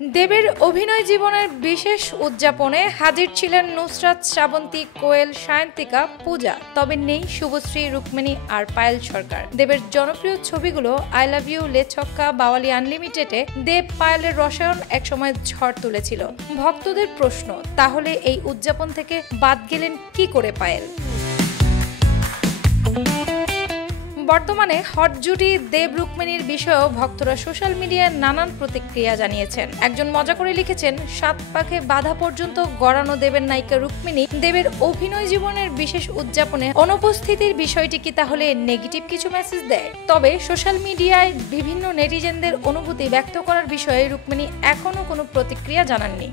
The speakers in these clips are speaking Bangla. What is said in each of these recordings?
দেবের অভিনয় জীবনের বিশেষ উদযাপনে হাজির ছিলেন নুসরাত, শ্রাবন্তী, কোয়েল, সায়ন্তিকা, পূজা। তবে নেই শুভশ্রী, রুক্মিণী আর পায়েল সরকার। দেবের জনপ্রিয় ছবিগুলো আই লাভ ইউ, লে ছক্কা, বাওয়ালি আনলিমিটেডে দেব পায়েলের রসায়ন একসময় ঝড় তুলেছিল। ভক্তদের প্রশ্ন, তাহলে এই উদযাপন থেকে বাদ গেলেন কি করে পায়েল? বর্তমানে হট জুটি দেব রুক্মিণীর বিষয়েও ভক্তরা সোশ্যাল মিডিয়ায় নানান প্রতিক্রিয়া জানিয়েছেন। একজন মজা করে লিখেছেন, 7 পাকে বাধা পর্যন্ত গড়ানো দেবের নায়িকা রুক্মিণী দেবের অভিনয় জীবনের বিশেষ উদযাপনে অনুপস্থিতির বিষয়টি কি তাহলে নেগেটিভ কিছু মেসেজ দেয়? তবে সোশ্যাল মিডিয়ায় বিভিন্ন নেটিজেনদের অনুভূতি ব্যক্ত করার বিষয়ে রুক্মিণী এখনও কোনো প্রতিক্রিয়া জানাননি।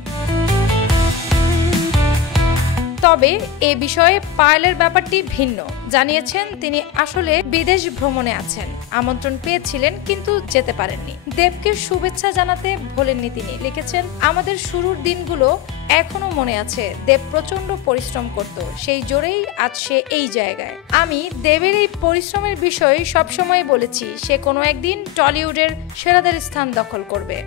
তবে এ বিষয়ে পায়েলের ব্যাপারটি ভিন্ন। জানিয়েছেন তিনি আসলে বিদেশ ভ্রমণে আছেন, আমন্ত্রণ পেয়েছিলেন কিন্তু যেতে পারেননি। দেবকে শুভেচ্ছা জানাতে ভোলেননি তিনি। লিখেছেন, আমাদের শুরুর দিনগুলো এখনো মনে আছে। দেব প্রচন্ড পরিশ্রম করত, সেই জোরেই আজ সে এই জায়গায়। আমি দেবের এই পরিশ্রমের বিষয়ে সবসময় বলেছি, সে কোনো একদিন টলিউডের সেরাদের স্থান দখল করবে।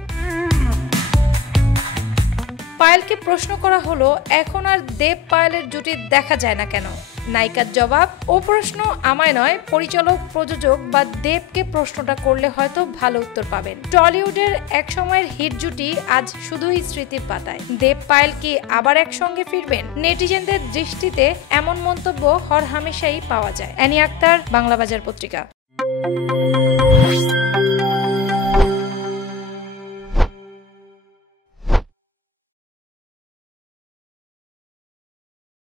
পায়েলকে প্রশ্ন করা হলো, এখন আর দেব পায়েলের জুটি দেখা যায় না কেন? নায়িকার জবাব, ও প্রশ্ন আমায় নয়, পরিচালক, প্রযোজক বা দেবকে প্রশ্নটা করলে হয়তো ভালো উত্তর পাবেন। টলিউডের এক সময়ের হিট জুটি আজ শুধুই স্মৃতির পাতায়। দেব পায়েল কি আবার একসঙ্গে ফিরবেন? নেটিজেনদের দৃষ্টিতে এমন মন্তব্য হরহামেশাই পাওয়া যায়। অ্যানি আক্তার, বাংলা বাজার পত্রিকা।